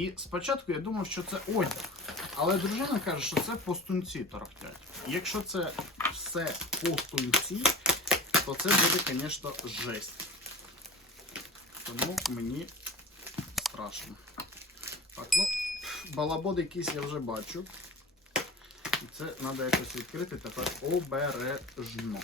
І спочатку я думав, що це одяг. Але дружина каже, що це постунці торохтять. Якщо це все постунці, то це буде, звісно, жесть. Тому мені страшно. Так, ну, балабод якийсь я вже бачу. І це треба якось відкрити тепер обережно.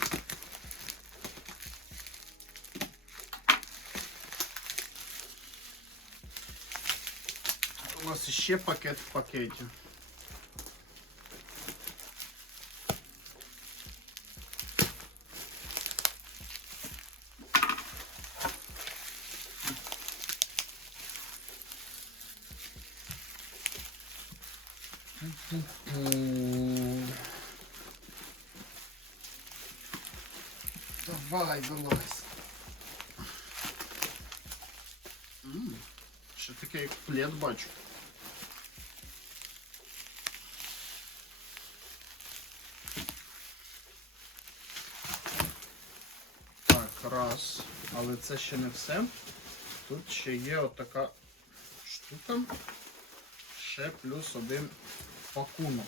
У нас ще пакет в пакеті. Давай, вилазь. Ще таке як плед бачу. Так, раз. Але це ще не все. Тут ще є отака штука. Ще плюс один пакунок.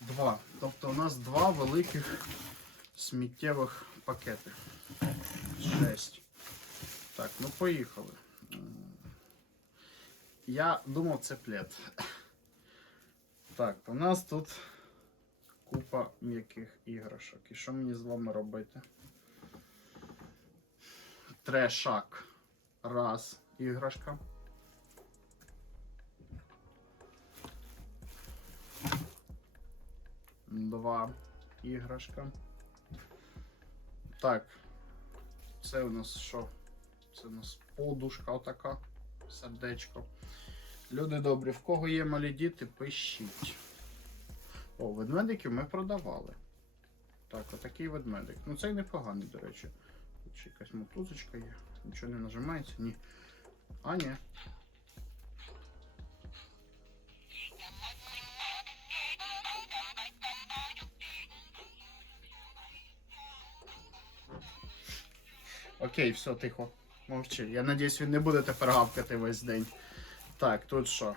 Два. Тобто у нас два великих сміттєвих пакети. Шесть. Так, ну поїхали. Я думав, це плед. Так, у нас тут купа м'яких іграшок. І що мені з вами робити? Трешак. Раз іграшка. Два іграшка. Так. Це у нас що? Це у нас подушка отака. Сердечко. Люди добрі, в кого є малі діти, пишіть. О, ведмедиків ми продавали. Так, отакий ведмедик. Ну цей непоганий, до речі. Тут ще якась мотузочка є. Нічого не нажимається, ні. А, ні. Окей, все, тихо. Мовчи. Я надіюсь, він не буде тепер гавкати весь день. Так, тут що?